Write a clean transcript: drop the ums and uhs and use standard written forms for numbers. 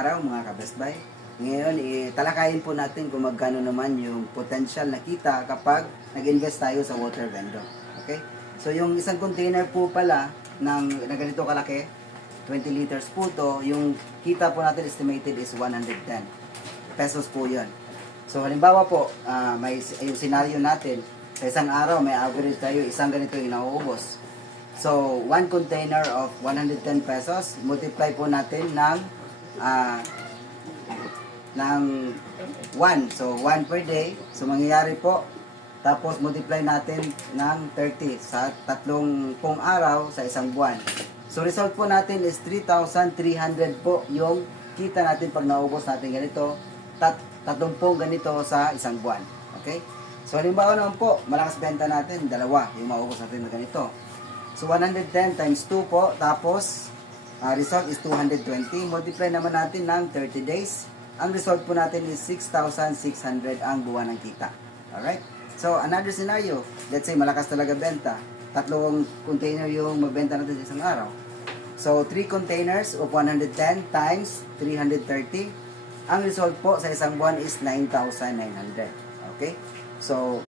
araw mga ka-Best Buy. Ngayon, talakayin po natin kung magkano naman yung potential na kita kapag nag-invest tayo sa water vendor. Okay? So, yung isang container po pala na ganito kalaki, 20 liters po to, yung kita po natin estimated is 110 pesos po yun. So, halimbawa po, may yung scenario natin, sa isang araw, may average tayo, isang ganito yung nauubos. So, one container of 110 pesos, multiply po natin ng 1. So, 1 per day. So, mangyayari po, tapos multiply natin ng 30 sa 30 araw sa isang buwan. So, result po natin is 3,300 po yung kita natin pag naubos natin ganito, 30 ganito sa isang buwan. Okay? So, halimbawa naman po, malakas benta natin, dalawa yung maubos natin na ganito. So, 110 times 2 po, tapos, result is 220. Multiply naman natin ng 30 days. Ang result po natin is 6,600 ang buwan ng kita. Alright? So, another scenario. Let's say, malakas talaga benta. 3 container yung magbenta natin sa isang araw. So, 3 containers of 110 times 330. Ang result po sa isang buwan is 9,900. Okay? So,